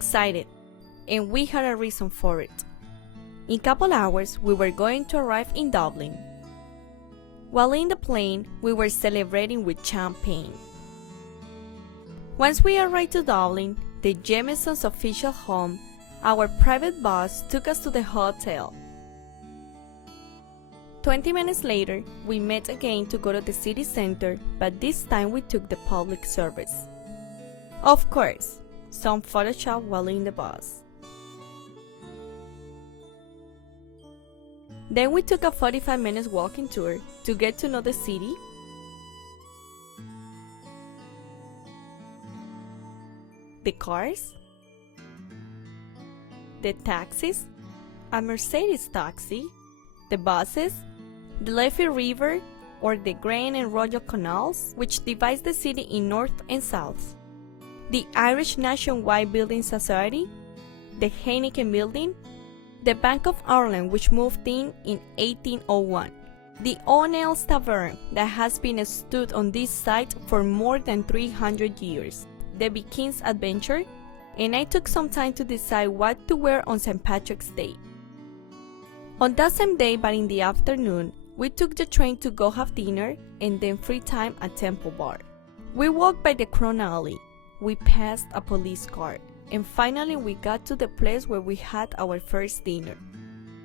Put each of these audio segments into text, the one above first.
excited, and we had a reason for it. In a couple hours, we were going to arrive in Dublin. While in the plane, we were celebrating with champagne. Once we arrived to Dublin, the Jameson's official home, our private bus took us to the hotel. 20 minutes later, we met again to go to the city center, but this time we took the public service. Of course, some Photoshop while in the bus. Then we took a 45 minutes walking tour to get to know the city, the cars, the taxis, a Mercedes taxi, the buses, the Liffey River or the Grand and Royal Canals, which divides the city in north and south, the Irish Nationwide Building Society, the Heineken Building, the Bank of Ireland, which moved in 1801, the O'Neill's Tavern that has been stood on this site for more than 300 years, the Vikings Adventure, and I took some time to decide what to wear on St. Patrick's Day. On that same day, but in the afternoon, we took the train to go have dinner and then free time at Temple Bar. We walked by the Crown Alley, we passed a police car, and finally we got to the place where we had our first dinner.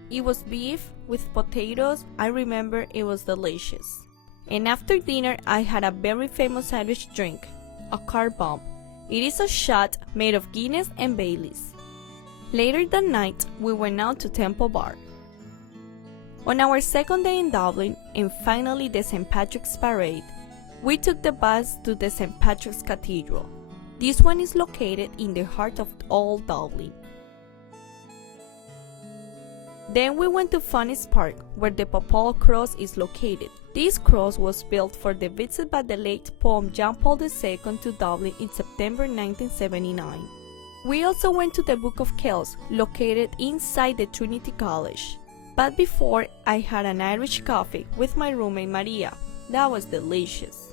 It was beef with potatoes. I remember it was delicious. And after dinner I had a very famous Irish drink, a car bomb. It is a shot made of Guinness and Baileys. Later that night we went out to Temple Bar. On our second day in Dublin, and finally the St. Patrick's Parade, we took the bus to the St. Patrick's Cathedral. This one is located in the heart of Old Dublin. Then we went to Funnies Park, where the Papal Cross is located. This cross was built for the visit by the late Pope John Paul II to Dublin in September 1979. We also went to the Book of Kells, located inside the Trinity College. But before, I had an Irish coffee with my roommate Maria. That was delicious.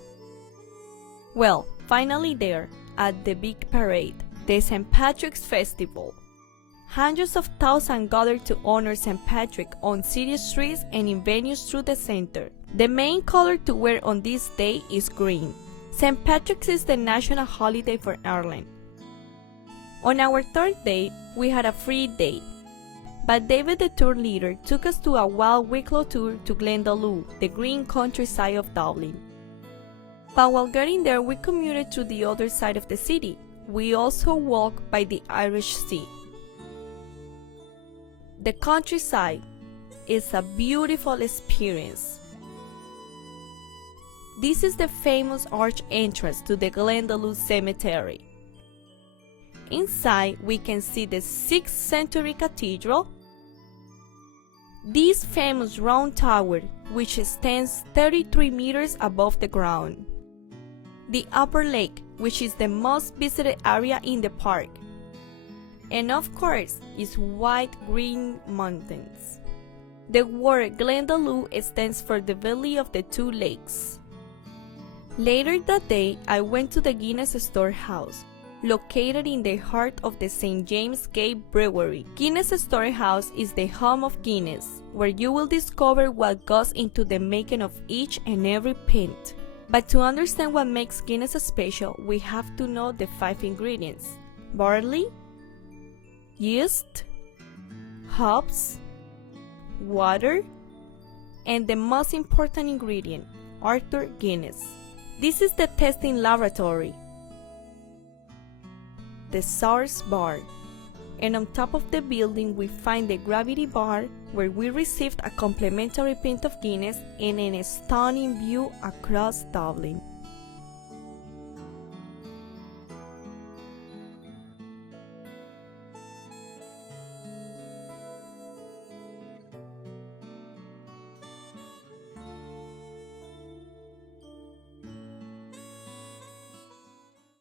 Well, finally there, at the big parade, the St. Patrick's Festival. Hundreds of thousands gathered to honor St. Patrick on city streets and in venues through the center. The main color to wear on this day is green. St. Patrick's is the national holiday for Ireland. On our third day, we had a free day, but David, the tour leader, took us to a wild Wicklow tour to Glendalough, the green countryside of Dublin. But while getting there, we commuted to the other side of the city. We also walked by the Irish Sea. The countryside is a beautiful experience. This is the famous arch entrance to the Glendalough Cemetery. Inside, we can see the 6th century cathedral, this famous round tower, which stands 33 meters above the ground, the upper lake, which is the most visited area in the park, and of course, its wide green mountains. The word Glendalough stands for the Valley of the Two Lakes. Later that day, I went to the Guinness Storehouse, located in the heart of the St. James Gate Brewery. Guinness Storehouse is the home of Guinness, where you will discover what goes into the making of each and every pint. But to understand what makes Guinness special, we have to know the 5 ingredients: barley, yeast, hops, water, and the most important ingredient, Arthur Guinness. This is the testing laboratory, the source bar, and on top of the building we find the gravity bar, where we received a complimentary pint of Guinness and a stunning view across Dublin.